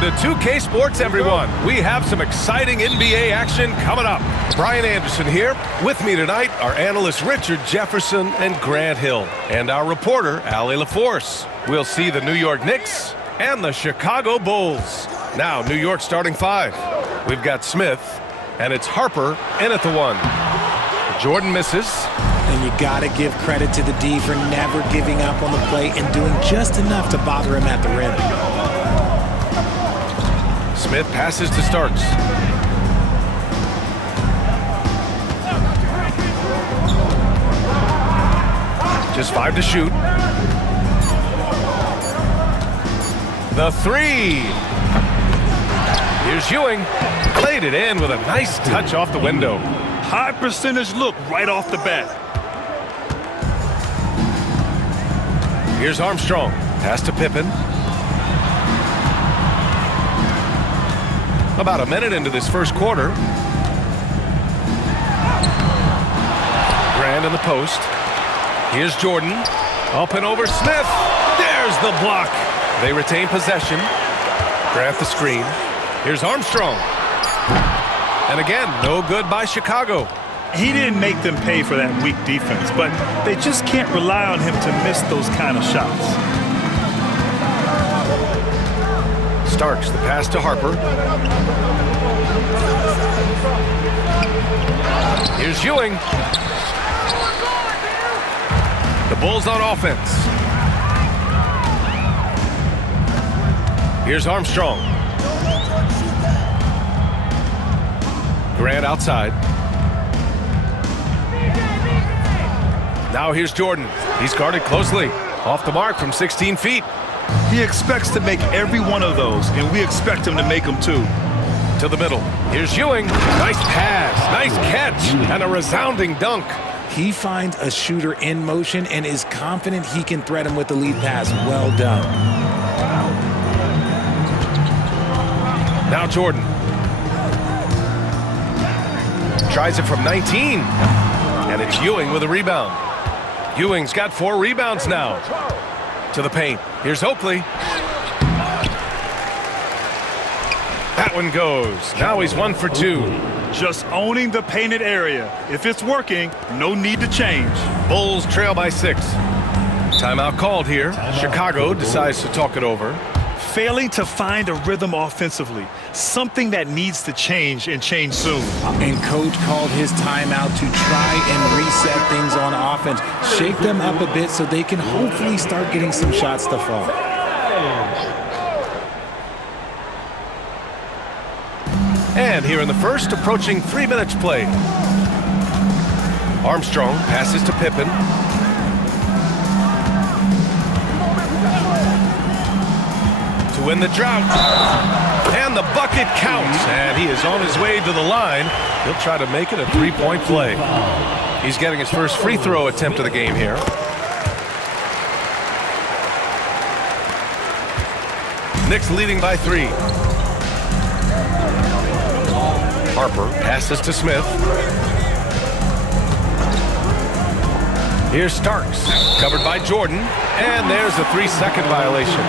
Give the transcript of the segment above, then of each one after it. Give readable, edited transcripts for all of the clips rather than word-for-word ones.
Welcome to 2K Sports, everyone. We have some exciting NBA action coming up. Brian Anderson here. With me tonight are analysts Richard Jefferson and Grant Hill, and our reporter, Allie LaForce. We'll see the New York Knicks and the Chicago Bulls. Now, New York starting five. We've got Smith, and it's Harper in at the one. Jordan misses. And you got to give credit to the D for never giving up on the play and doing just enough to bother him at the rim. Smith passes to Starks. Just 5 to shoot. The three. Here's Ewing. Played it in with a nice touch off the window. High percentage look right off the bat. Here's Armstrong. Pass to Pippen. About a minute into this first quarter. Grant in the post. Here's Jordan. Up and over Smith. There's the block. They retain possession. Grant the screen. Here's Armstrong. And again, no good by Chicago. He didn't make them pay for that weak defense, but they just can't rely on him to miss those kind of shots. Starks, the pass to Harper. Here's Ewing. The Bulls on offense. Here's Armstrong. Grant outside. Now here's Jordan. He's guarded closely. Off the mark from 16 feet. He expects to make every one of those, and we expect him to make them too. To the middle. Here's Ewing. Nice pass. Nice catch. And a resounding dunk. He finds a shooter in motion and is confident he can thread him with the lead pass. Well done. Now Jordan. Tries it from 19. And it's Ewing with a rebound. Ewing's got 4 rebounds now. To the paint. Here's Oakley. That one goes. Now he's 1 for 2. Just owning the painted area. If it's working, no need to change. Bulls trail by 6. Timeout called here. Chicago decides to talk it over. Failing to find a rhythm offensively. Something that needs to change and change soon. And coach called his timeout to try and reset things on offense. Shake them up a bit so they can hopefully start getting some shots to fall. And here in the first, approaching 3 minutes played. Armstrong passes to Pippen. To win the drought. And the bucket counts. And he is on his way to the line. He'll try to make it a 3-point play. He's getting his first free throw attempt of the game here. Knicks leading by 3. Harper passes to Smith. Here's Starks, covered by Jordan, and there's a 3-second violation.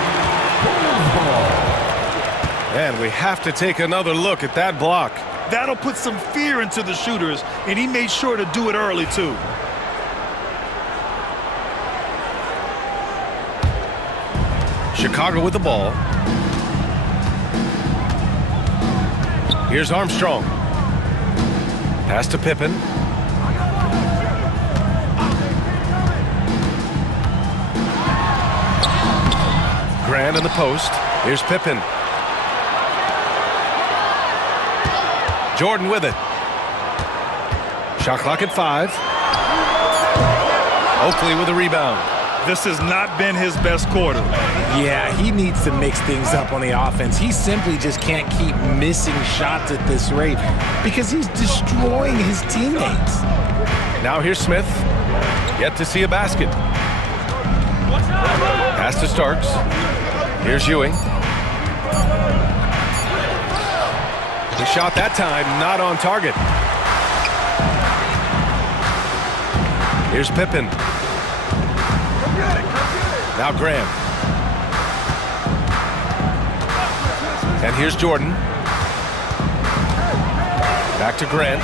And we have to take another look at that block. That'll put some fear into the shooters, and he made sure to do it early too. Chicago with the ball. Here's Armstrong. Pass to Pippen. Grant in the post. Here's Pippen. Jordan with it. Shot clock at 5. Oakley with a rebound. This has not been his best quarter. Yeah, he needs to mix things up on the offense. He simply just can't keep missing shots at this rate because he's destroying his teammates. Now here's Smith. Yet to see a basket. Pass to Starks. Here's Ewing. The shot that time not on target. Here's Pippen. Now Graham. And here's Jordan. Back to Grant.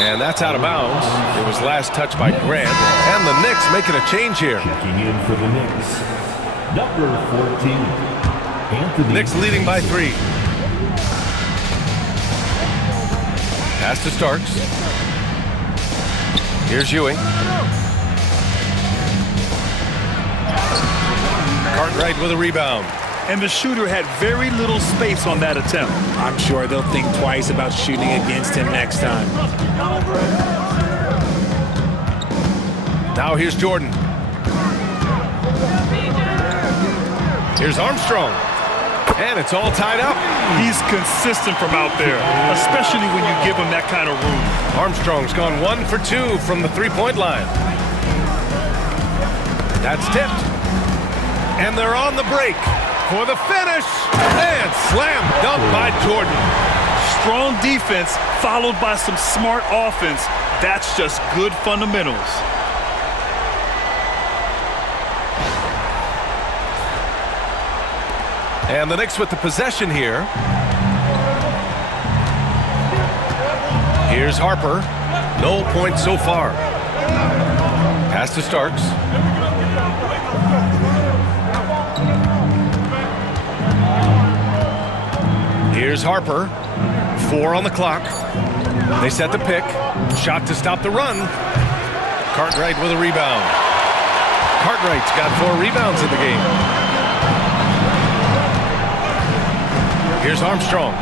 And that's out of bounds. It was last touched by Grant. And the Knicks making a change here. Checking in for the Knicks, number 14, Anthony. Knicks leading by 3. Pass to Starks. Here's Ewing. Cartwright with a rebound. And the shooter had very little space on that attempt. I'm sure they'll think twice about shooting against him next time. Now here's Jordan. Here's Armstrong. And it's all tied up. He's consistent from out there, especially when you give him that kind of room. Armstrong's gone 1 for 2 from the three-point line. That's tipped. And they're on the break for the finish. And slam dunk by Jordan. Strong defense followed by some smart offense. That's just good fundamentals. And the Knicks with the possession here. Here's Harper. No points so far. Pass to Starks. Here's Harper. 4 on the clock. They set the pick. Shot to stop the run. Cartwright with a rebound. Cartwright's got 4 rebounds in the game. Here's Armstrong.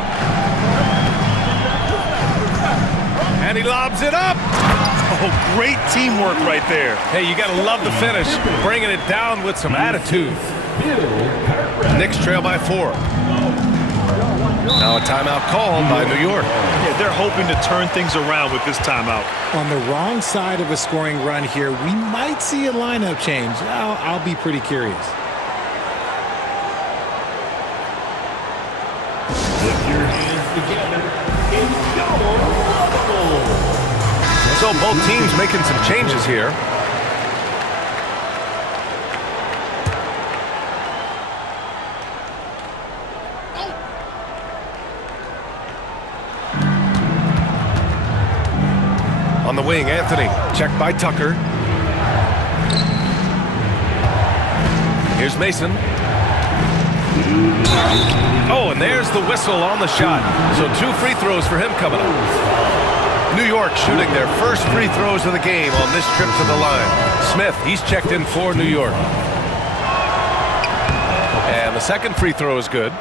And he lobs it up. Oh, great teamwork right there. Hey, you got to love the finish. Bringing it down with some attitude. Knicks trail by 4. Now a timeout called by New York. Yeah, they're hoping to turn things around with this timeout. On the wrong side of a scoring run here, we might see a lineup change. I'll be pretty curious. Put your hands together and go. So both teams making some changes here. On the wing, Anthony. Checked by Tucker. Here's Mason. Oh, and there's the whistle on the shot. So 2 free throws for him coming up. New York shooting their first free throws of the game on this trip to the line. Smith, he's checked in for New York. And the second free throw is good.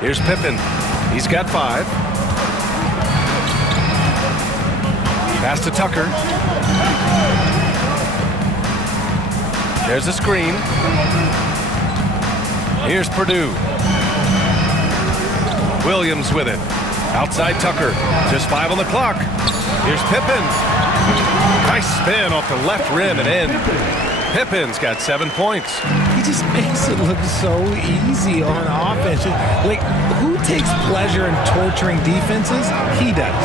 Here's Pippen. He's got 5. Pass to Tucker. There's a screen. Here's Purdue. Williams with it. Outside Tucker. Just 5 on the clock. Here's Pippen. Nice spin off the left rim and in. Pippin's got 7 points. He just makes it look so easy on offense. Like, who takes pleasure in torturing defenses? He does.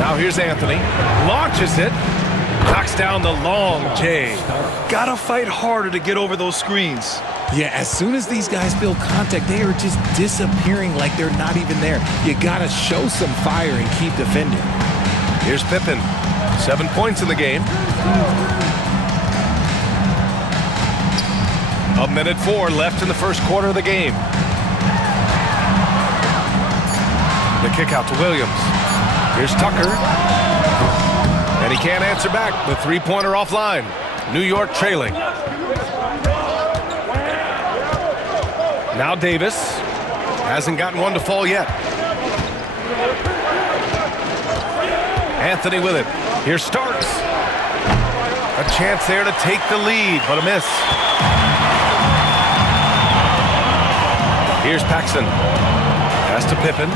Now here's Anthony. Launches it. Knocks down the long J. Gotta fight harder to get over those screens. Yeah, as soon as these guys feel contact, they are just disappearing like they're not even there. You gotta show some fire and keep defending. Here's Pippen. 7 points in the game. 1:04 left in the first quarter of the game. The kick out to Williams. Here's Tucker. And he can't answer back. The three-pointer offline. New York trailing. Now Davis. Hasn't gotten one to fall yet. Anthony with it. Here's Starks. A chance there to take the lead, but a miss. Here's Paxson. Pass to Pippen.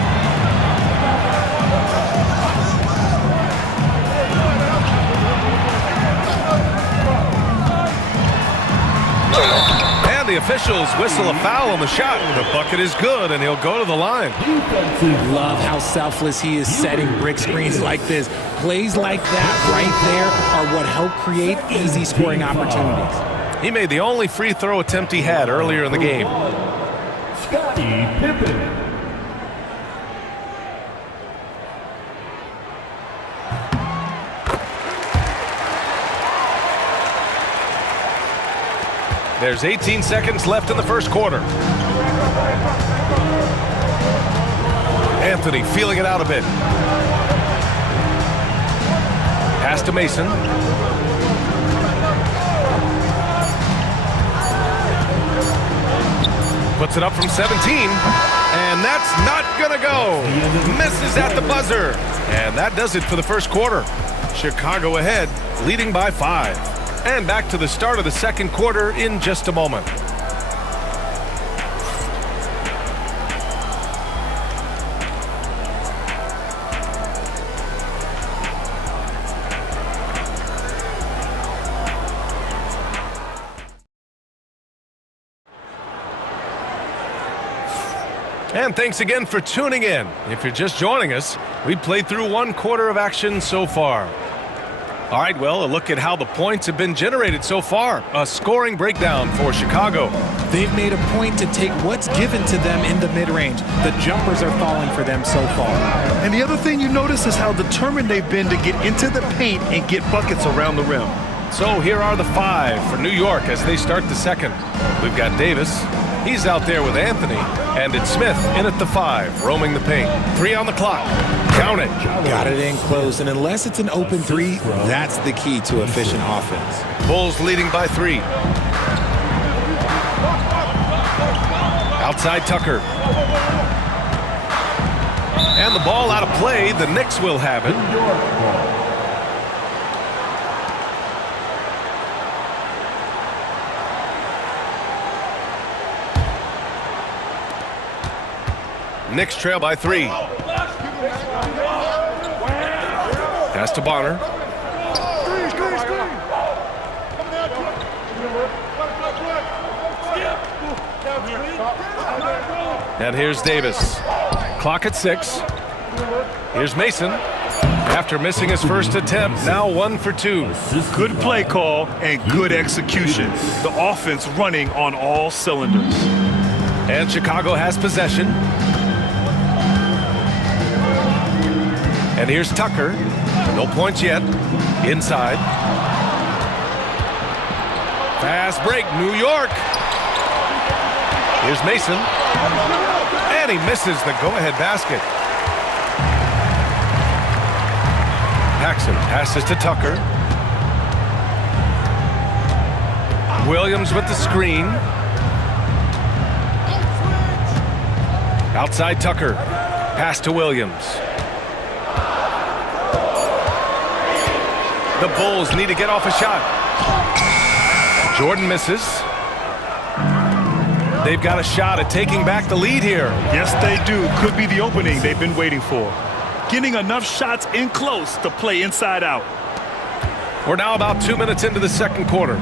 And the the officials whistle a foul on the shot. The bucket is good, and he'll go to the line. Love how selfless he is setting brick screens like this. Plays like that right there are what help create easy scoring opportunities. He made the only free throw attempt he had earlier in the game. Scottie Pippen. There's 18 seconds left in the first quarter. Anthony feeling it out a bit. Pass to Mason. Puts it up from 17. And that's not gonna go. Misses at the buzzer. And that does it for the first quarter. Chicago ahead, leading by 5. And back to the start of the second quarter in just a moment. And thanks again for tuning in. If you're just joining us, we played through one quarter of action so far. All right, well, a look at how the points have been generated so far. A scoring breakdown for Chicago. They've made a point to take what's given to them in the mid-range. The jumpers are falling for them so far. And the other thing you notice is how determined they've been to get into the paint and get buckets around the rim. So here are the 5 for New York as they start the second. We've got Davis. He's out there with Anthony. And it's Smith in at the 5, roaming the paint. 3 on the clock. Count it. Got it in close, and unless it's an open 3, that's the key to efficient offense. Bulls leading by 3. Outside Tucker. And the ball out of play. The Knicks will have it. Knicks trail by 3. Pass to Bonner. And here's Davis. Clock at 6. Here's Mason. After missing his first attempt, now 1 for 2. Good play call and good execution. The offense running on all cylinders. And Chicago has possession. And here's Tucker. No points yet. Inside. Fast break, New York. Here's Mason. And he misses the go-ahead basket. Paxson passes to Tucker. Williams with the screen. Outside Tucker. Pass to Williams. The Bulls need to get off a shot. Jordan misses. They've got a shot at taking back the lead here. Yes, they do. Could be the opening they've been waiting for. Getting enough shots in close to play inside out. We're now about 2 minutes into the second quarter.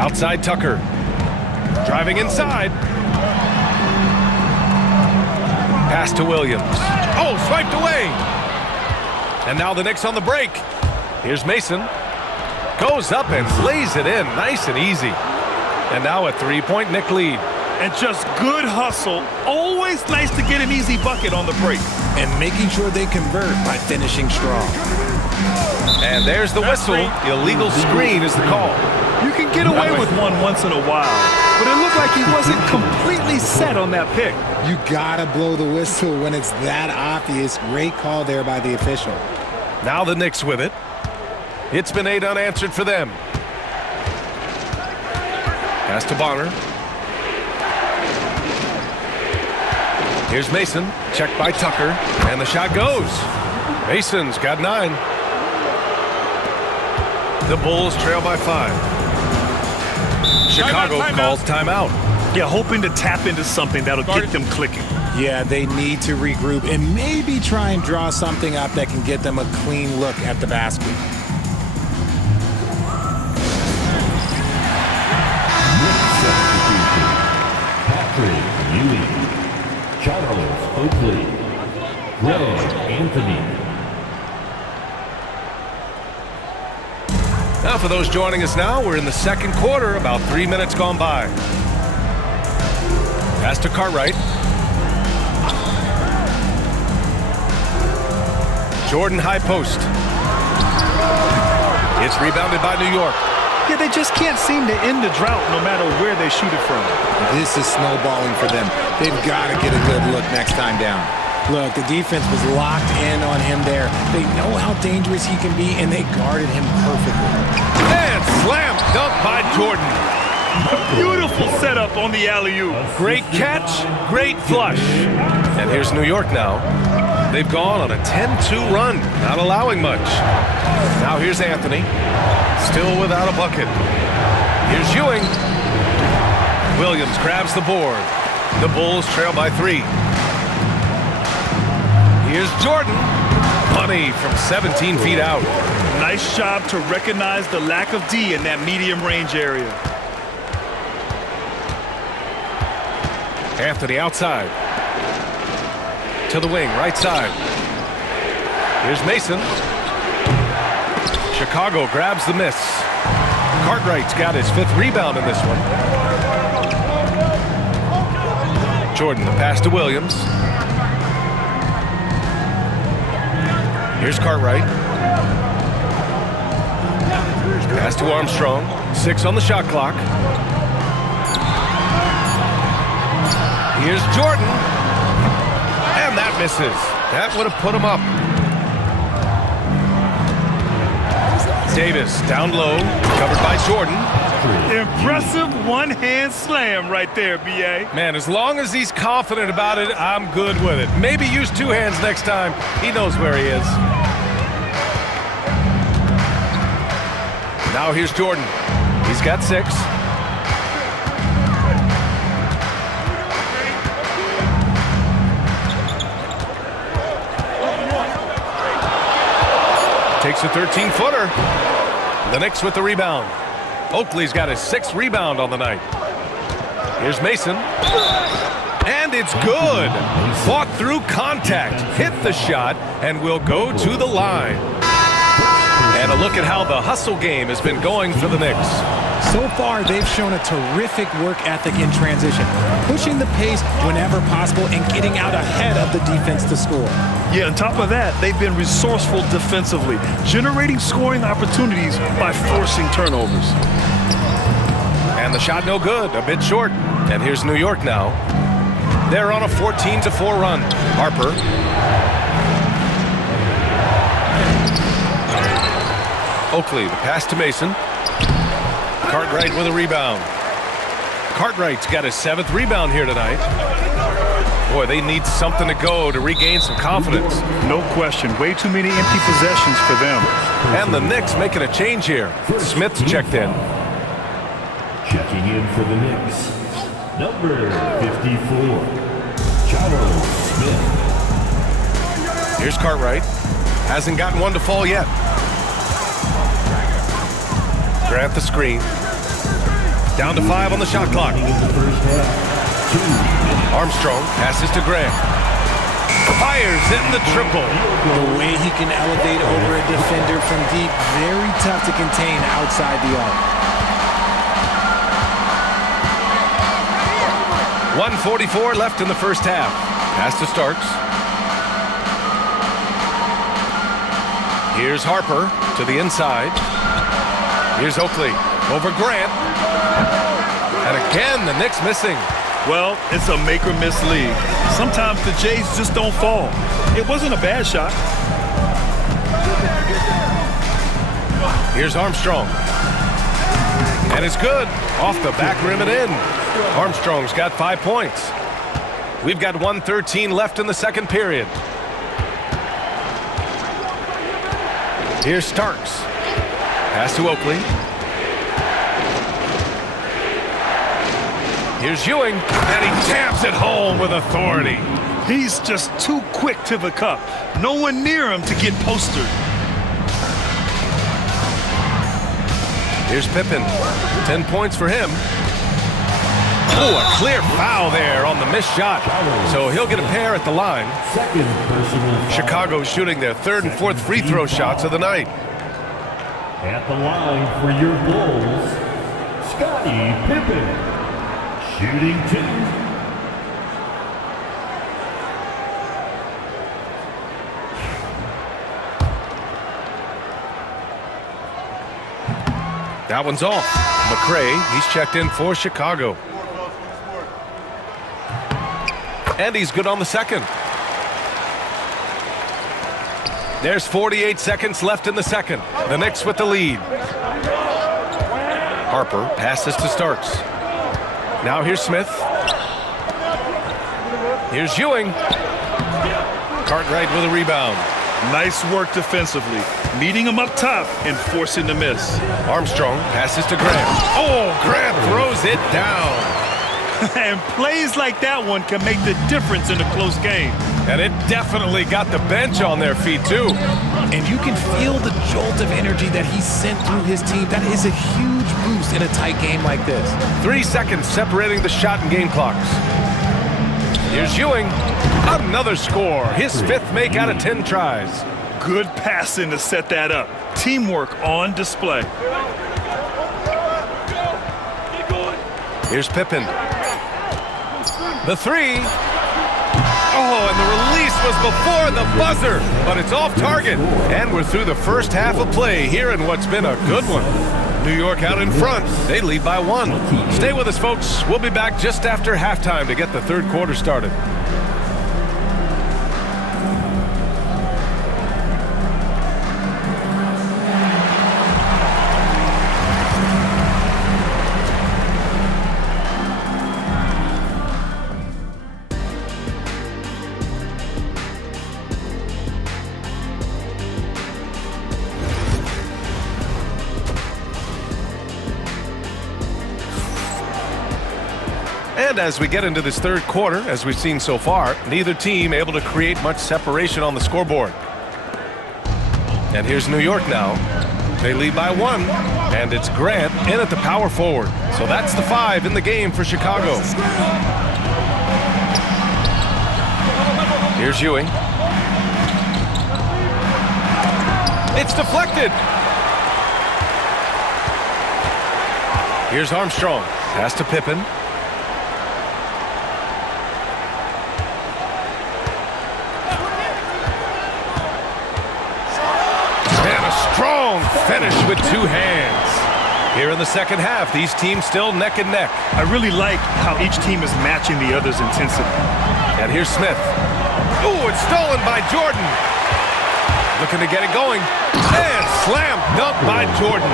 Outside Tucker. Driving inside. Pass to Williams. Oh, swiped away. And now the Knicks on the break. Here's Mason. Goes up and lays it in. Nice and easy. And now a 3-point Knick lead. And just good hustle. Always nice to get an easy bucket on the break. And making sure they convert by finishing strong. And there's the whistle. Illegal screen is the call. You can get away with one once in a while. But it looked like he wasn't completely set on that pick. You gotta blow the whistle when it's that obvious. Great call there by the official. Now the Knicks with it. It's been 8 unanswered for them. Pass to Bonner. Here's Mason. Checked by Tucker. And the shot goes. Mason's got 9. The Bulls trail by 5. Chicago calls timeout. Yeah, hoping to tap into something that'll get them clicking. Yeah, they need to regroup and maybe try and draw something up that can get them a clean look at the basket. Charles Oakley. Greg Anthony. Now, for those joining us now, we're in the second quarter, about 3 minutes gone by. Pass to Cartwright. Jordan high post. It's rebounded by New York. Yeah, they just can't seem to end the drought no matter where they shoot it from. This is snowballing for them. They've got to get a good look next time down. Look, the defense was locked in on him there. They know how dangerous he can be, and they guarded him perfectly. And slam dunk by Jordan. Beautiful setup on the alley-oop. Great catch, great flush. And here's New York now. They've gone on a 10-2 run, not allowing much. Now here's Anthony, still without a bucket. Here's Ewing. Williams grabs the board. The Bulls trail by 3. Here's Jordan. Money from 17 feet out. Nice job to recognize the lack of D in that medium range area. Anthony outside. To the wing, right side. Here's Mason. Chicago grabs the miss. Cartwright's got his 5th rebound in this one. Jordan, the pass to Williams. Here's Cartwright. Pass to Armstrong. 6 on the shot clock. Here's Jordan. And that misses. That would have put him up. Davis down low. Covered by Jordan. Impressive one-hand slam right there, B.A. Man, as long as he's confident about it, I'm good with it. Maybe use 2 hands next time. He knows where he is. Now here's Jordan. He's got 6. Takes a 13-footer. The Knicks with the rebound. Oakley's got his 6th rebound on the night. Here's Mason. And it's good. Fought through contact, hit the shot, and will go to the line. And a look at how the hustle game has been going for the Knicks. So far, they've shown a terrific work ethic in transition, pushing the pace whenever possible and getting out ahead of the defense to score. Yeah, on top of that, they've been resourceful defensively, generating scoring opportunities by forcing turnovers. And the shot no good, a bit short. And here's New York now. They're on a 14-4 run. Harper. Oakley, the pass to Mason. Cartwright with a rebound. Cartwright's got his 7th rebound here tonight. Boy, they need something to go to regain some confidence. No question. Way too many empty possessions for them. And the Knicks making a change here. Smith's checked in. Checking in for the Knicks, number 54, Charles Smith. Here's Cartwright. Hasn't gotten one to fall yet. Grant the screen. Down to 5 on the shot clock. Armstrong passes to Grant. Fires in the triple. The way he can elevate over a defender from deep, very tough to contain outside the arc. 1:44 left in the first half. Pass to Starks. Here's Harper to the inside. Here's Oakley over Grant. And again, the Knicks missing. Well, it's a make-or-miss league. Sometimes the Jays just don't fall. It wasn't a bad shot. Here's Armstrong. And it's good. Off the back rim and in. Armstrong's got 5 points. We've got 1:13 left in the second period. Here's Starks. Pass to Oakley. Here's Ewing, and he taps it home with authority. He's just too quick to the cup. No one near him to get postered. Here's Pippen. 10 points for him. Oh, a clear foul there on the missed shot. So he'll get a pair at the line. Second personal foul. Chicago shooting their third and fourth free throw shots of the night. At the line for your Bulls, Scottie Pippen. Shooting 2. That one's off. McRae, he's checked in for Chicago. And he's good on the second. There's 48 seconds left in the second. The Knicks with the lead. Harper passes to Starks. Now here's Smith. Here's Ewing. Cartwright with a rebound. Nice work defensively, meeting him up top and forcing the miss. Armstrong passes to Grant. Oh, Grant throws it down. And plays like that one can make the difference in a close game. And it definitely got the bench on their feet, too. And you can feel the jolt of energy that he sent through his team. That is a huge boost in a tight game like this. 3 seconds separating the shot and game clocks. Here's Ewing. Another score. His 5th make out of 10 tries. Good passing to set that up. Teamwork on display. Here's Pippen. The 3. Oh, and the release was before the buzzer, but it's off target. And we're through the first half of play here in what's been a good one. New York out in front. They lead by 1. Stay with us, folks. We'll be back just after halftime to get the third quarter started. And as we get into this third quarter, as we've seen so far, neither team able to create much separation on the scoreboard. And here's New York now. They lead by 1, and it's Grant in at the power forward. So that's the 5 in the game for Chicago. Here's Ewing. It's deflected. Here's Armstrong. Pass to Pippen. Strong finish with 2 hands. Here in the second half, these teams still neck and neck. I really like how each team is matching the other's intensity. And here's Smith. Oh, it's stolen by Jordan. Looking to get it going. And slam dunk by Jordan.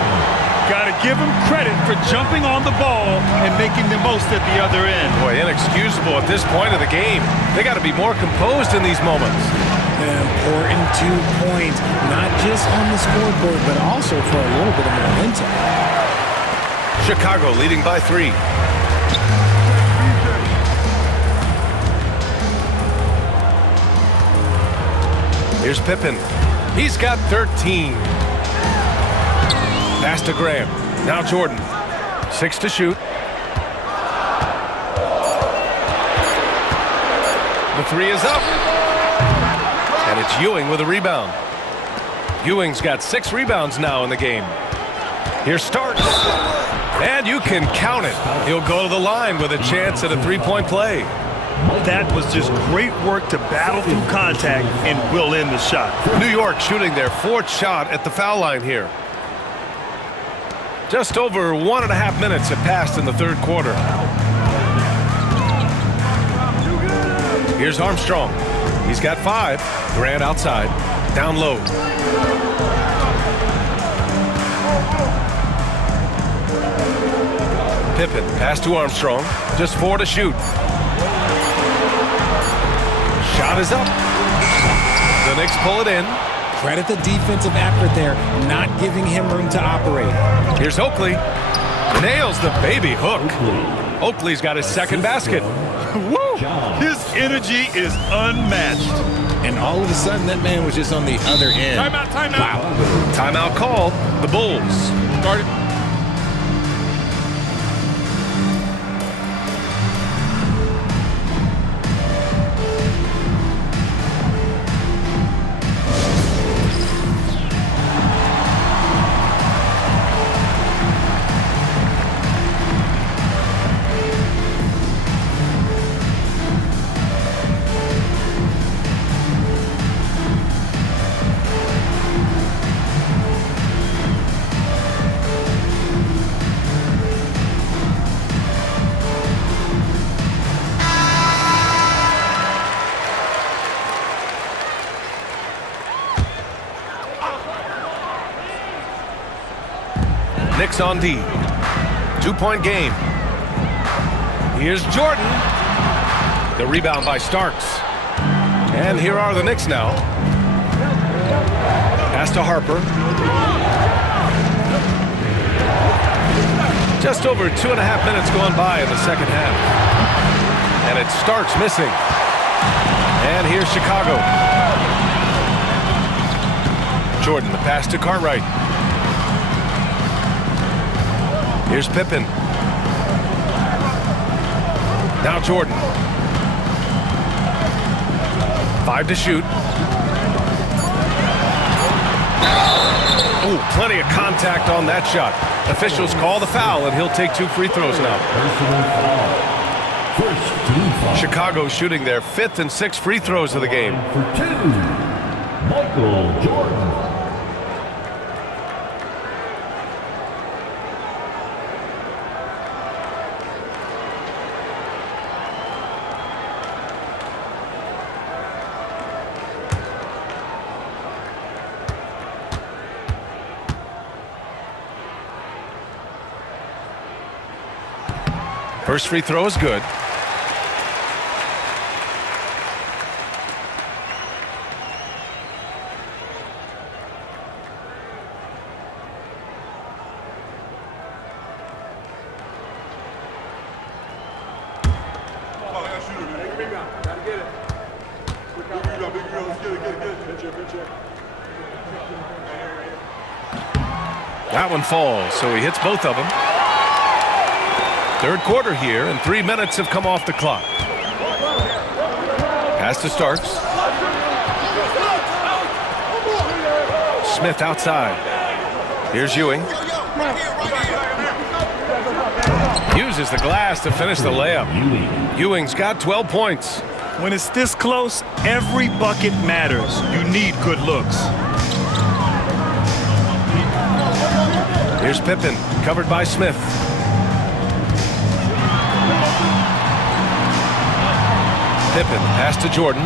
Got to give him credit for jumping on the ball and making the most at the other end. Boy, inexcusable at this point of the game. They got to be more composed in these moments. An important 2 points, not just on the scoreboard, but also for a little bit of momentum. Chicago leading by 3. Here's Pippen. He's got 13. Pass to Graham. Now Jordan. 6 to shoot. The 3 is up. And it's Ewing with a rebound. Ewing's got 6 rebounds now in the game. Here's Starks. And you can count it. He'll go to the line with a chance at a 3-point play. That was just great work to battle through contact and will in the shot. New York shooting their 4th shot at the foul line here. Just over 1.5 minutes have passed in the third quarter. Here's Armstrong. He's got 5. Grant outside. Down low. Pippen, pass to Armstrong. Just 4 to shoot. Shot is up. The Knicks pull it in. Credit the defensive effort there, not giving him room to operate. Here's Oakley. Nails the baby hook. Oakley's got his second basket. Woo! His energy is unmatched. And all of a sudden, that man was just on the other end. Timeout, timeout. Wow. Timeout called. The Bulls. Knicks on D. 2-point game. Here's Jordan. The rebound by Starks. And here are the Knicks now. Pass to Harper. Just over 2.5 minutes gone by in the second half. And it's Starks missing. And here's Chicago. Jordan, the pass to Cartwright. Here's Pippen. Now Jordan. 5 to shoot. Ooh, plenty of contact on that shot. Officials call the foul, and he'll take 2 free throws now. Chicago shooting their 5th and 6th free throws of the game. For 2, Michael Jordan. First free throw is good. That one falls, so he hits both of them. Third quarter here, and 3 minutes have come off the clock. Pass to Starks. Smith outside. Here's Ewing. Uses the glass to finish the layup. Ewing's got 12 points. When it's this close, every bucket matters. You need good looks. Here's Pippen, covered by Smith. Pippen, pass to Jordan.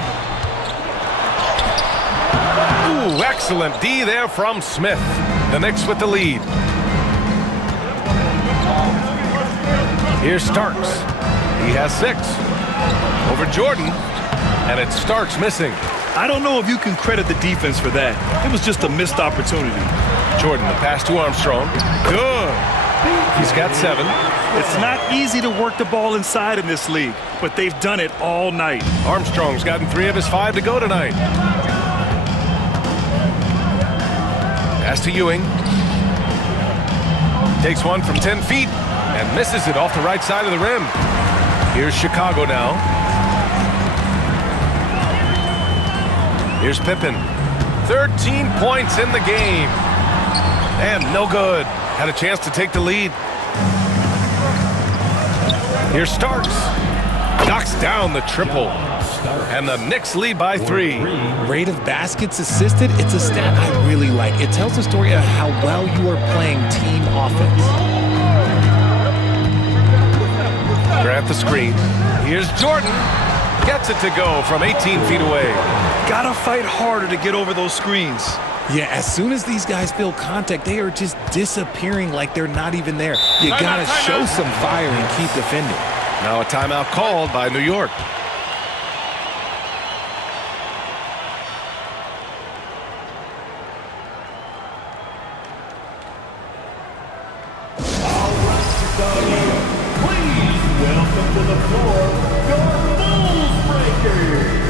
Ooh, excellent D there from Smith. The Knicks with the lead. Here's Starks. He has 6. Over Jordan, and it's Starks missing. I don't know if you can credit the defense for that. It was just a missed opportunity. Jordan, the pass to Armstrong. Good. He's got 7. It's not easy to work the ball inside in this league, but they've done it all night. Armstrong's gotten 3 of his 5 to go tonight. Pass to Ewing. Takes one from 10 feet and misses it off the right side of the rim. Here's Chicago now. Here's Pippen. 13 points in the game. And no good. Had a chance to take the lead. Here's Starks. Knocks down the triple. And the Knicks lead by 3. Rate of baskets assisted, it's a stat I really like. It tells the story of how well you are playing team offense. Grant the screen. Here's Jordan. Gets it to go from 18 feet away. Gotta fight harder to get over those screens. Yeah, as soon as these guys feel contact, they are just disappearing like they're not even there. You gotta show some fire and keep defending. Now a timeout called by New York. Welcome to the floor, your Bulls Breakers.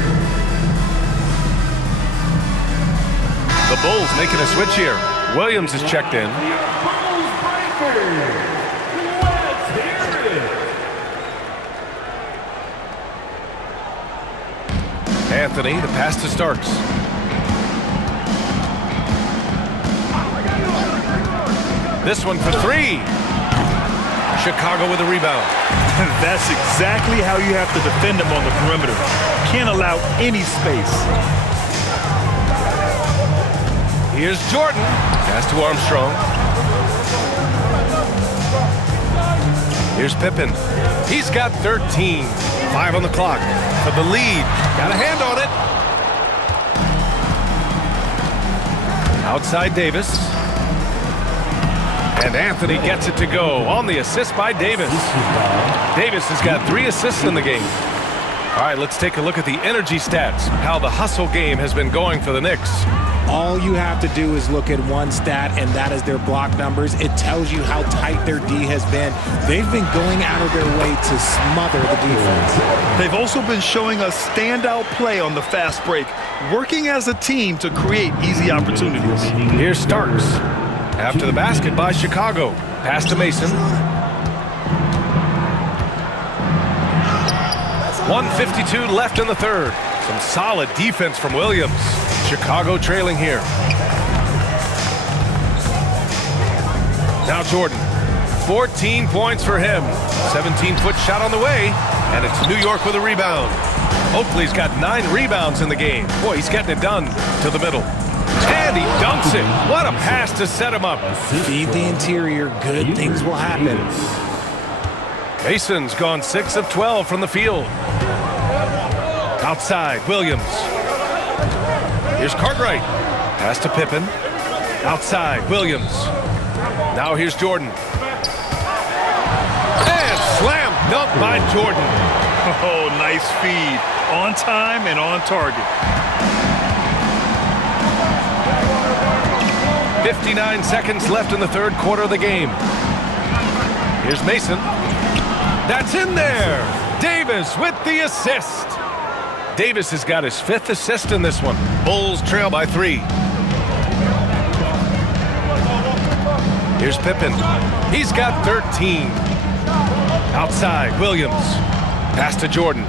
The Bulls making a switch here. Williams is checked in. Bulls Breakers. Let's hear it. Anthony, the pass to Starks. This one for 3. Chicago with a rebound. That's exactly how you have to defend them on the perimeter. Can't allow any space. Here's Jordan. Pass to Armstrong. Here's Pippen. He's got 13. 5 on the clock for the lead. Got a hand on it. Outside Davis. And Anthony gets it to go on the assist by Davis. Davis has got 3 assists in the game. All right, let's take a look at the energy stats, how the hustle game has been going for the Knicks. All you have to do is look at one stat, and that is their block numbers. It tells you how tight their D has been. They've been going out of their way to smother the defense. They've also been showing us standout play on the fast break, working as a team to create easy opportunities. Here's Starks. After the basket by Chicago. Pass to Mason. 1:52 left in the third. Some solid defense from Williams. Chicago trailing here. Now Jordan. 14 points for him. 17-foot shot on the way. And it's New York with a rebound. Oakley's got 9 rebounds in the game. Boy, he's getting it done to the middle. And he dunks it. What a pass to set him up. Feed the interior. Good things will happen. Mason's gone 6 of 12 from the field. Outside, Williams. Here's Cartwright. Pass to Pippen. Outside, Williams. Now here's Jordan. And slam dunk by Jordan. Oh, nice feed. On time and on target. 59 seconds left in the third quarter of the game. Here's Mason. That's in there. Davis with the assist. Davis has got his 5th assist in this one. Bulls trail by 3. Here's Pippen. He's got 13. Outside, Williams. Pass to Jordan.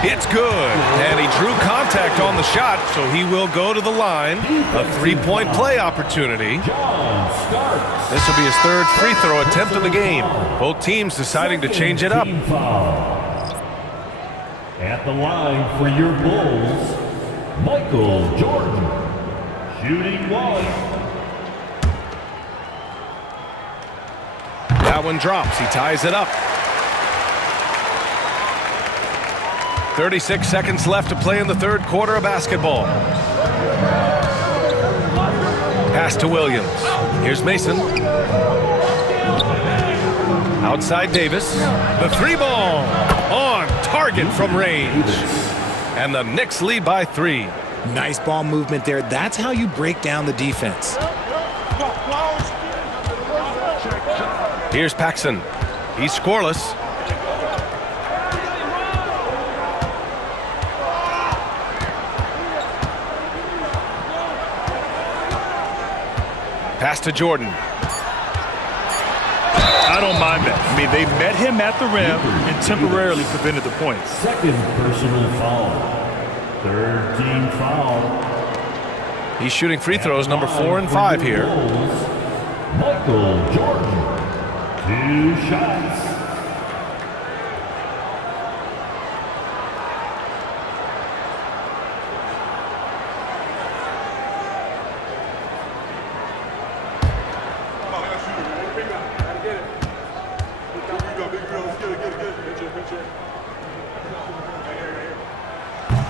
It's good. And he drew contact on the shot, so he will go to the line. A 3-point play opportunity. This will be his 3rd free throw attempt of the game. Both teams deciding to change it up. At the line for your Bulls, Michael Jordan. Shooting 1. That one drops. He ties it up. 36 seconds left to play in the third quarter of basketball. Pass to Williams. Here's Mason. Outside Davis. The 3-ball on target from range. And the Knicks lead by 3. Nice ball movement there. That's how you break down the defense. Here's Paxson. He's scoreless. Pass to Jordan. I don't mind that. I mean, they met him at the rim and temporarily prevented the points. 2nd personal foul. 3rd team foul. He's shooting free throws number 4 and 5 here. Michael Jordan. 2 shots.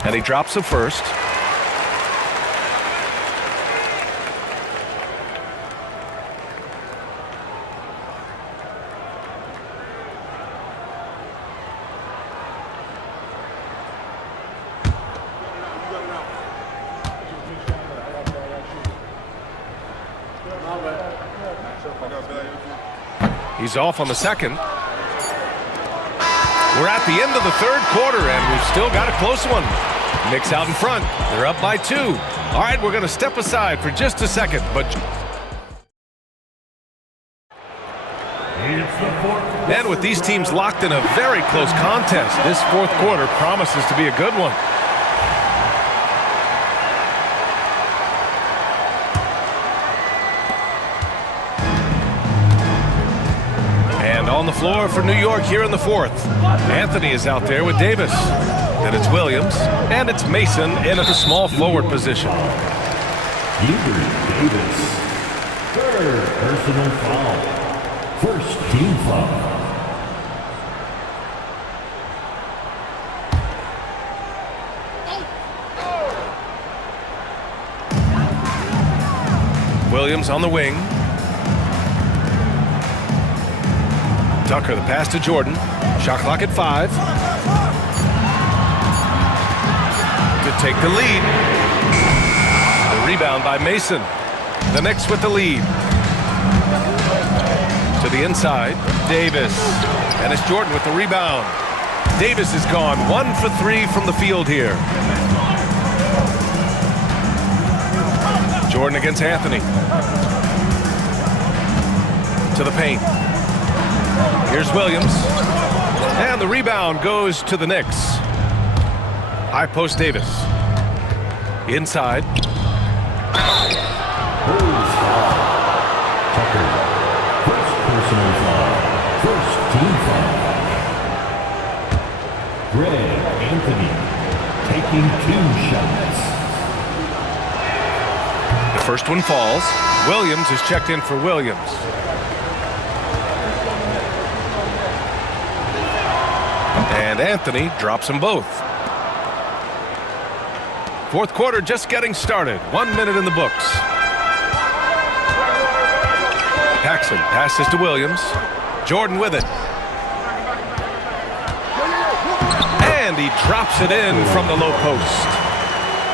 And he drops the first. He's off on the second. We're at the end of the third quarter, and we've still got a close one. Knicks out in front. They're up by 2. All right, we're going to step aside for just a second. But and with these teams locked in a very close contest, this fourth quarter promises to be a good one. And on the floor for New York here in the fourth. Anthony is out there with Davis. Then it's Williams, and it's Mason in at the small forward position. Davis. 3rd personal foul. 1st team foul. Williams on the wing. Tucker, the pass to Jordan. Shot clock at 5. To take the lead. The rebound by Mason. The Knicks with the lead. To the inside, Davis. And it's Jordan with the rebound. Davis is gone 1 for 3 from the field here. Jordan against Anthony. To the paint. Here's Williams. And the rebound goes to the Knicks. High post Davis. Inside. Tucker. First personal foul. First team foul. Greg Anthony taking 2 shots. The first one falls. Williams is checked in for Williams. And Anthony drops them both. Fourth quarter just getting started. 1 minute in the books. Paxson passes to Williams. Jordan with it. And he drops it in from the low post.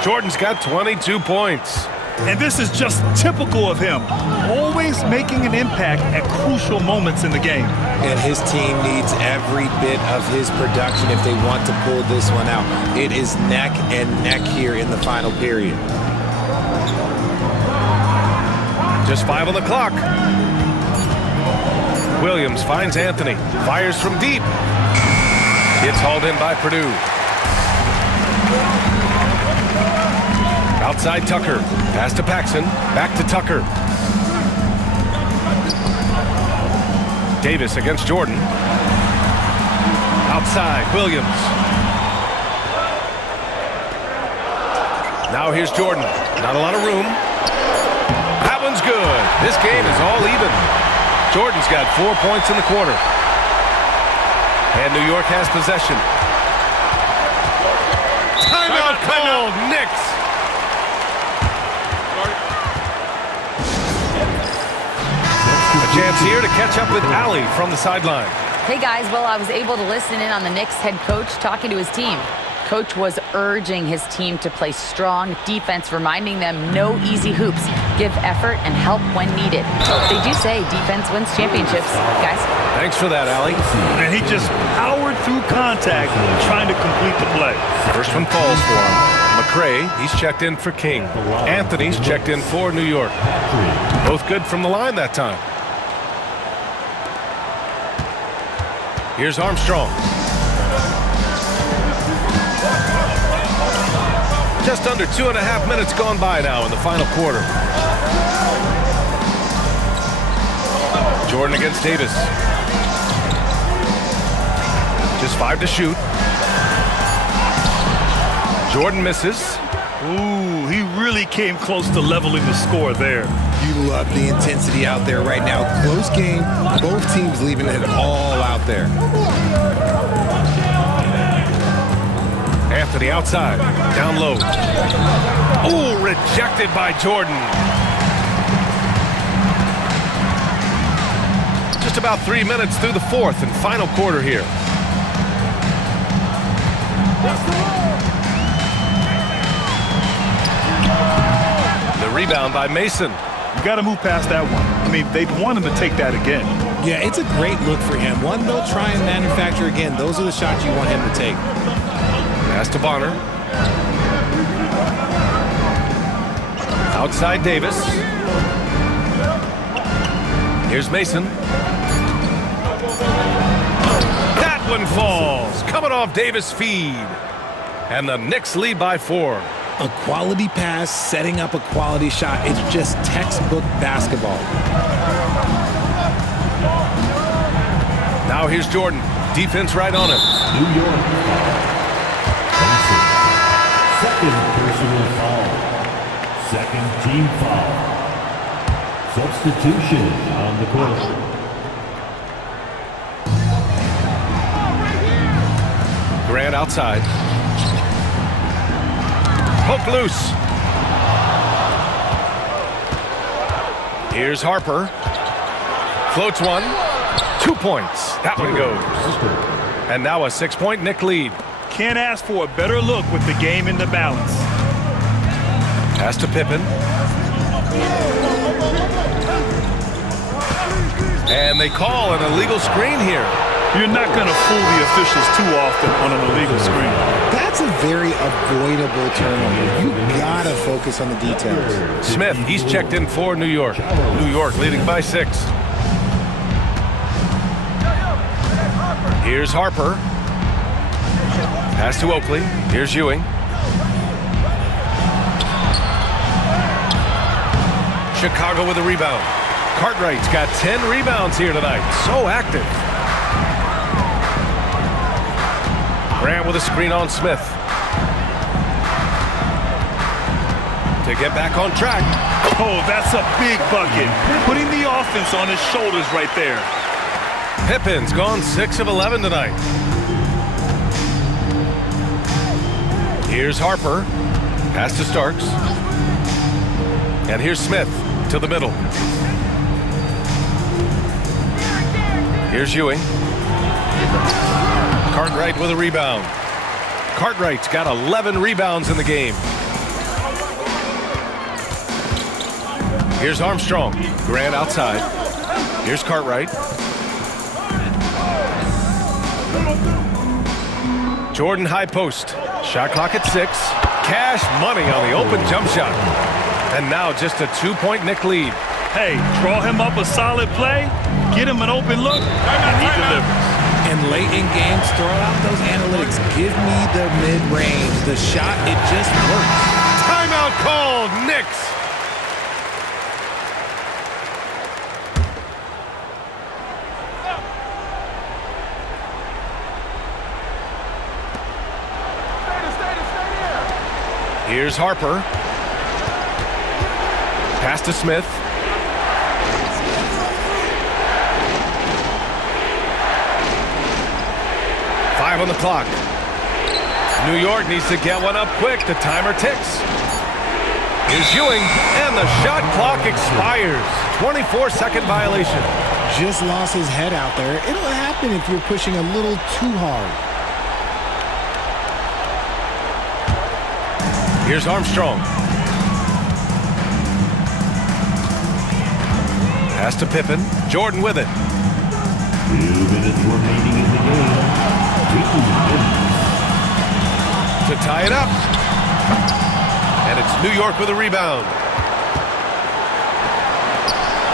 Jordan's got 22 points. And this is just typical of him. Always making an impact at crucial moments in the game. And his team needs every bit of his production if they want to pull this one out. It is neck and neck here in the final period. Just 5 on the clock. Williams finds Anthony. Fires from deep. It's hauled in by Purdue. Outside Tucker. Pass to Paxson. Back to Tucker. Davis against Jordan. Outside Williams. Now here's Jordan. Not a lot of room. That one's good. This game is all even. Jordan's got 4 points in the quarter. And New York has possession. Timeout called. Knicks. A chance here to catch up with Allie from the sideline. Hey guys, well, I was able to listen in on the Knicks head coach talking to his team. Coach was urging his team to play strong defense, reminding them no easy hoops, give effort, and help when needed. They do say defense wins championships, guys. Thanks for that, Allie. And he just powered through contact trying to complete the play. First one falls for him. McRae, he's checked in for King. Anthony's checked in for New York. Both good from the line that time. Here's Armstrong. Just under 2.5 minutes gone by now in the final quarter. Jordan against Davis. Just 5 to shoot. Jordan misses. Ooh, he really came close to leveling the score there. You love the intensity out there right now. Close game. Both teams leaving it all out there. Anthony outside, down low. Oh, rejected by Jordan. Just about 3 minutes through the fourth and final quarter here. The rebound by Mason. You got to move past that one. I mean, they'd want him to take that again. Yeah, it's a great look for him. One they'll try and manufacture again. Those are the shots you want him to take. Pass to Bonner. Outside Davis. Here's Mason. That one falls. Coming off Davis' feed. And the Knicks lead by 4. A quality pass, setting up a quality shot. It's just textbook basketball. Now here's Jordan. Defense right on him. New York. Second personal foul. Second team foul. Substitution on the court. Grant outside. Hook loose. Here's Harper. Floats one. 2 points. That one goes. And now a 6-point Knick lead. Can't ask for a better look with the game in the balance. Pass to Pippen. And they call an illegal screen here. You're not going to fool the officials too often on an illegal screen. That's a very avoidable turnover. You gotta focus on the details. Smith, he's checked in for New York. New York leading by 6. Here's Harper. Pass to Oakley. Here's Ewing. Chicago with a rebound. Cartwright's got 10 rebounds here tonight. So active. Grant with a screen on Smith. To get back on track. Oh, that's a big bucket. Putting the offense on his shoulders right there. Pippen's gone 6 of 11 tonight. Here's Harper. Pass to Starks. And here's Smith to the middle. Here's Ewing. Cartwright with a rebound. Cartwright's got 11 rebounds in the game. Here's Armstrong. Grant outside. Here's Cartwright. Jordan high post. Shot clock at 6. Cash money on the open jump shot. And now just a 2-point Knick lead. Hey, draw him up a solid play, get him an open look, and he delivers. And late in games, throw out those analytics. Give me the mid-range. The shot, it just works. Timeout called, Knicks. Here's Harper. Pass to Smith. Five on the clock. New York needs to get one up quick. The timer ticks. Here's Ewing, and the shot clock expires. 24-second violation. Just lost his head out there. It'll happen if you're pushing a little too hard. Here's Armstrong. Pass to Pippen. Jordan with it. 2 minutes remaining in the game. 2 minutes. To tie it up. And it's New York with a rebound.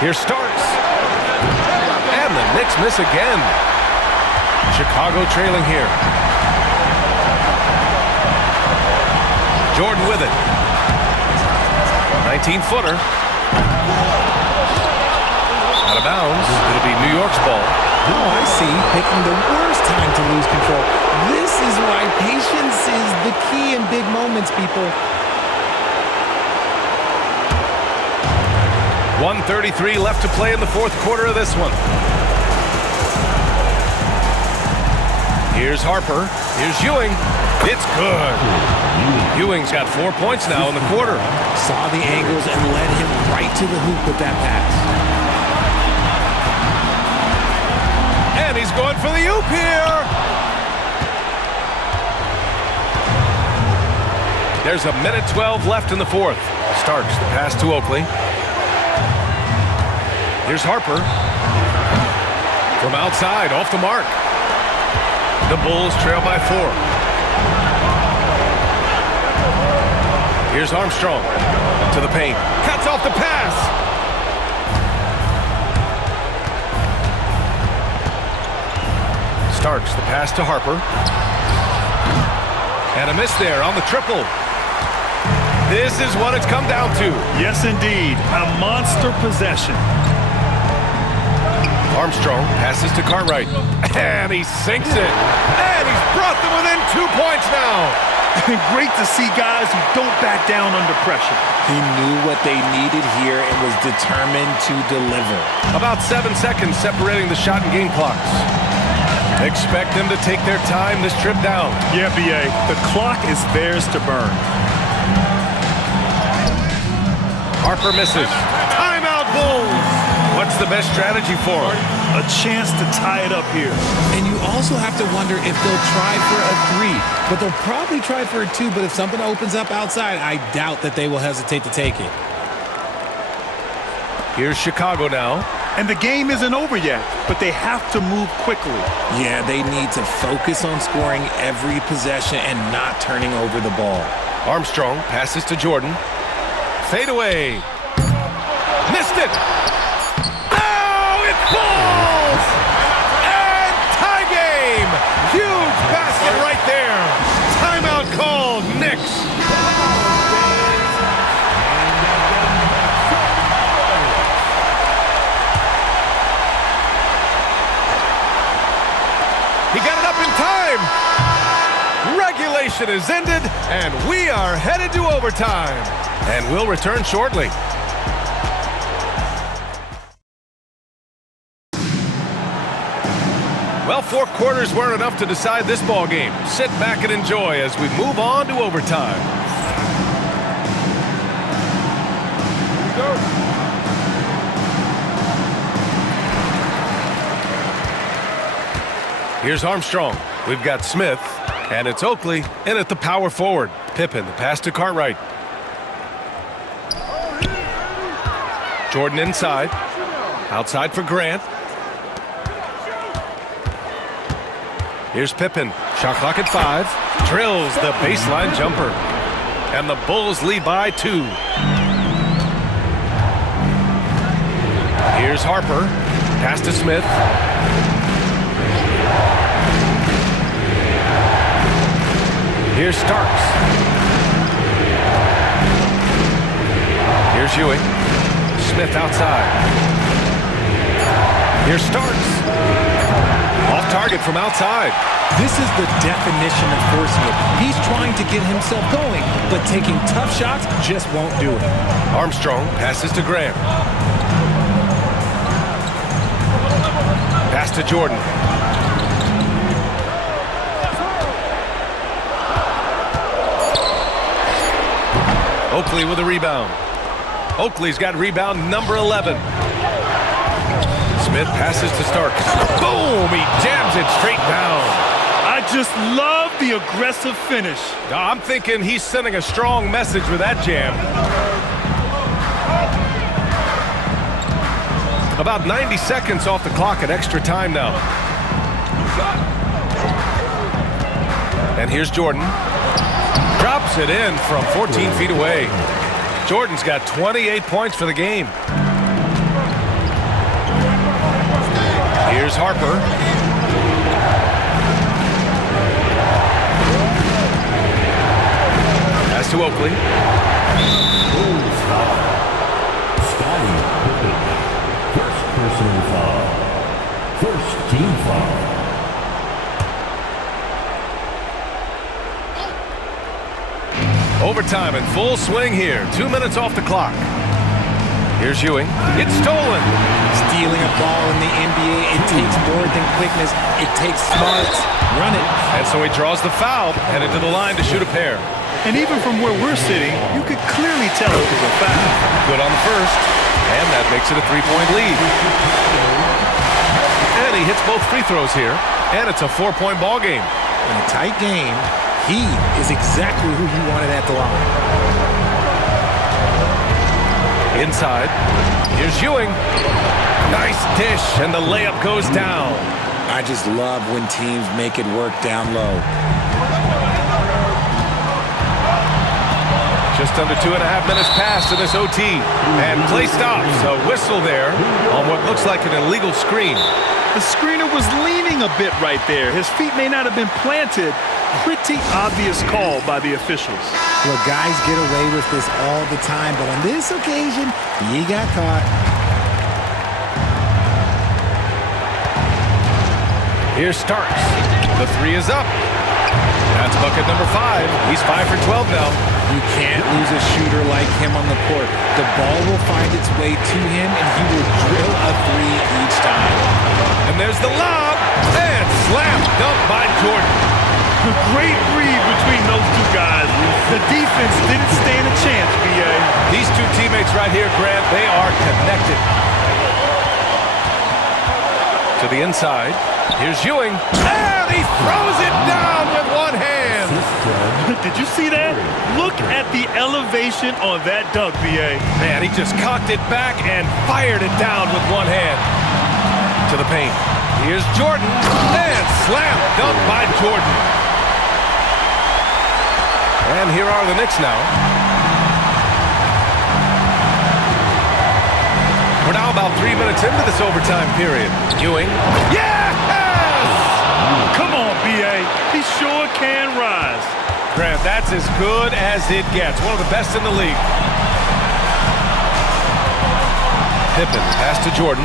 Here's Starks. And the Knicks miss again. Chicago trailing here. Jordan with it. 19-footer. Out of bounds. It'll be New York's ball. Oh, I see. Picking the worst time to lose control. This is why patience is the key in big moments, people. 1:33 left to play in the fourth quarter of this one. Here's Harper. Here's Ewing. It's good. Ewing's got 4 points now in the quarter. Saw the angles and led him right to the hoop with that pass. And he's going for the oop here. There's a minute 12 left in the fourth. Starks the pass to Oakley. Here's Harper. From outside, off the mark. The Bulls trail by 4. Here's Armstrong to the paint. Cuts off the pass. Starks the pass to Harper. And a miss there on the triple. This is what it's come down to. Yes, indeed. A monster possession. Armstrong passes to Cartwright. And he sinks it. And he's brought them within 2 points now. Great to see guys who don't back down under pressure. He knew what they needed here and was determined to deliver. About 7 seconds separating the shot and game clocks. Expect them to take their time this trip down. Yeah, B.A., the clock is theirs to burn. Harper misses. Timeout, Bulls. What's the best strategy for him? A chance to tie it up here. And you also have to wonder if they'll try for a 3. But they'll probably try for a 2. But if something opens up outside, I doubt that they will hesitate to take it. Here's Chicago now. And the game isn't over yet, but they have to move quickly. Yeah, they need to focus on scoring every possession and not turning over the ball. Armstrong passes to Jordan. Fade away. Missed it. Oh, it falls! And tie game! Huge basket right there. Timeout called, Knicks. He got it up in time. Regulation is ended, and we are headed to overtime. And we'll return shortly. Well, 4 quarters weren't enough to decide this ball game. Sit back and enjoy as we move on to overtime. Here we go. Here's Armstrong. We've got Smith, and it's Oakley in at the power forward. Pippen, the pass to Cartwright. Jordan inside. Outside for Grant. Here's Pippen. Shot clock at 5. Drills the baseline jumper. And the Bulls lead by 2. Here's Harper. Pass to Smith. Here's Starks. Here's Ewing. Smith outside. Here's Starks. Off target from outside. This is the definition of forcing it. He's trying to get himself going, but taking tough shots just won't do it. Armstrong passes to Grant. Pass to Jordan. Oakley with a rebound. Oakley's got rebound number 11. Smith passes to Starks. Boom! He jams it straight down. I just love the aggressive finish. I'm thinking he's sending a strong message with that jam. About 90 seconds off the clock at extra time now. And here's Jordan. Drops it in from 14 feet away. Jordan's got 28 points for the game. Here's Harper. Pass to Oakley. First personal foul. First team foul. Overtime in full swing here. 2 minutes off the clock. Here's Ewing. It's stolen. Stealing a ball in the NBA, it takes more than quickness. It takes smarts. Run it. And so he draws the foul, headed to the line to shoot a pair. And even from where we're sitting, you could clearly tell it was a foul. Good on the first. And that makes it a 3-point lead. And he hits both free throws here. And it's a 4-point ball game. In a tight game, he is exactly who you wanted at the line. Inside. Here's Ewing. Nice dish, and the layup goes down. I just love when teams make it work down low. Just under 2.5 minutes passed in this OT. And play stops. A whistle there on what looks like an illegal screen. The screener was leaning a bit right there. His feet may not have been planted. Pretty obvious call by the officials. Look, guys get away with this all the time, but on this occasion, he got caught. Here's Starks. The 3 is up. That's bucket number 5. He's 5 for 12 now. You can't lose a shooter like him on the court. The ball will find its way to him, and he will drill a 3 each time. And there's the lob. And slam dunk by Jordan. A great read between those two guys. The defense didn't stand a chance, B.A. These two teammates right here, Grant, they are connected. To the inside. Here's Ewing. And he throws it down with one hand. Did you see that? Look at the elevation on that dunk, B.A. Man, he just cocked it back and fired it down with one hand. To the paint. Here's Jordan. And slam dunk by Jordan. And here are the Knicks now. We're now about 3 minutes into this overtime period. Ewing. Yes! Come on, B.A. He sure can rise. Grant, that's as good as it gets. One of the best in the league. Pippen, pass to Jordan.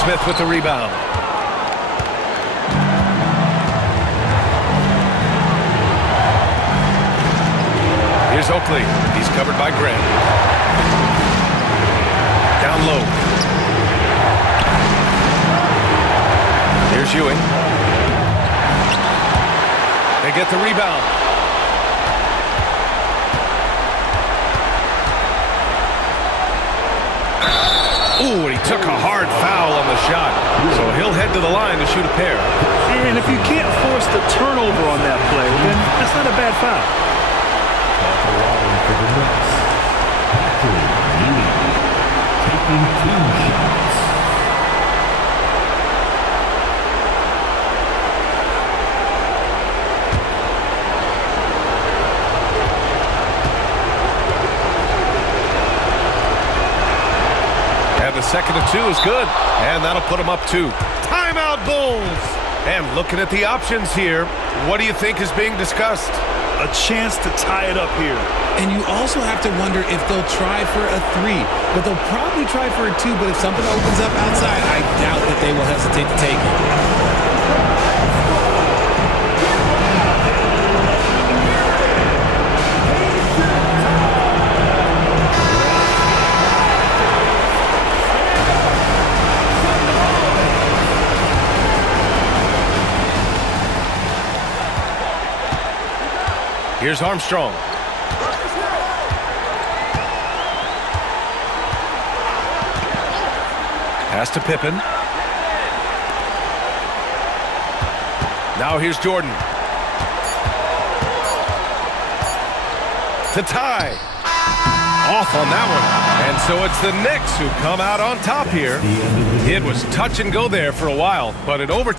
Smith with the rebound. Here's Oakley. He's covered by Grant. Down low. Here's Ewing. They get the rebound. Ooh, and he took a hard foul on the shot. So he'll head to the line to shoot a pair. And if you can't force the turnover on that play, then that's not a bad foul. For the Knicks, Patrick Ewing, taking 2 shots. And the second of 2 is good. And that'll put him up 2. Timeout, Bulls! And looking at the options here, what do you think is being discussed? A chance to tie it up here. And you also have to wonder if they'll try for a 3. But they'll probably try for a 2. But if something opens up outside, I doubt that they will hesitate to take it. Here's Armstrong. Pass to Pippen. Now here's Jordan. To tie. Off on that one. And so it's the Knicks who come out on top here. It was touch and go there for a while, but it over.